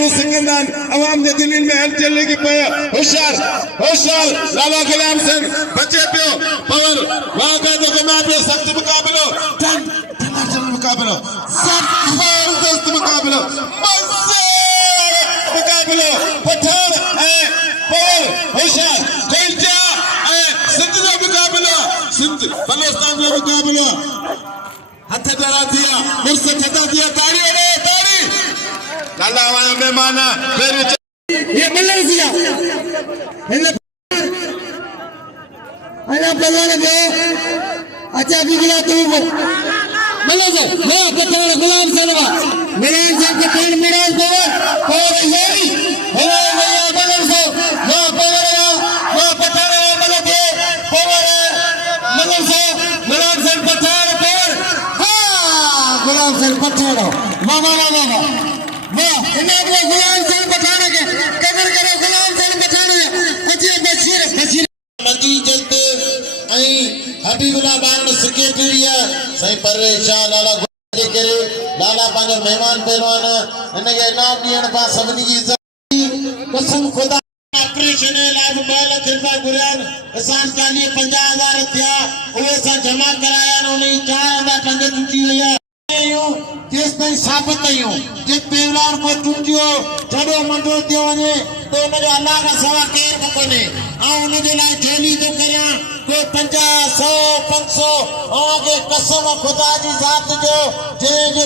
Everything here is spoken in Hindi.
मानू सिकंदर अवाम के दिल में हल चलने की पे होशियार होशियार लाला गुलाम सिंह बचे पियो पवर वाका तो कमा पे सख्त मुकाबलो टन मुकाबलो जबरदस्त मुकाबलो मजे मुकाबलो पठान है पवर होशियार कोयटा है सिंध का मुकाबलो सिंध बलोचिस्तान का मुकाबलो हाथ डरा दिया मुझसे खता दिया ताड़ी रे ताड़ी लाला वाला मेहमान फिर ये मल्लर दिया अल्लाह पहले दे अच्छा बिगला तू मल्लर से मैं पठान गुलाम सलवा मिराज से पठान मिराज और यही हेलो भैया मल्लर से मैं पवर मैं पठान मल्लर के पवर मल्लर से मिराज से पठान पवर गुलाम सिंह पठान वाह वाह वाह वाह इन्हें गुलाम सिंह पठान के कदर करो गुलाम सिंह पठान बचिए बशीर बशीर मजी जलते आई हबीबुल्लाह बारन सेक्रेटरी सही परेशान लाला गुजे करे लाला पांजो मेहमान पहलवान इनके इनाम दियण पा सबनी की इज्जत कसम खुदा ऑपरेशन लाभ 2 लाख रुपया गुरियान असान 40-50,000 थिया उहे सा जमा कराया उन्हें 4,000 टंगे टूटी हुई है जिस ताईं साबित आहियूं जे पहलवान को टूटियो जॾो मंडो थियो वञे तो उनजो अल्लाह खां सवा केर बि कोन्हे ऐं उनजे लाइ झोली थो करियां कोई 50 100 500 ऐं कसम खुदा जी ज़ात जो जंहिंजो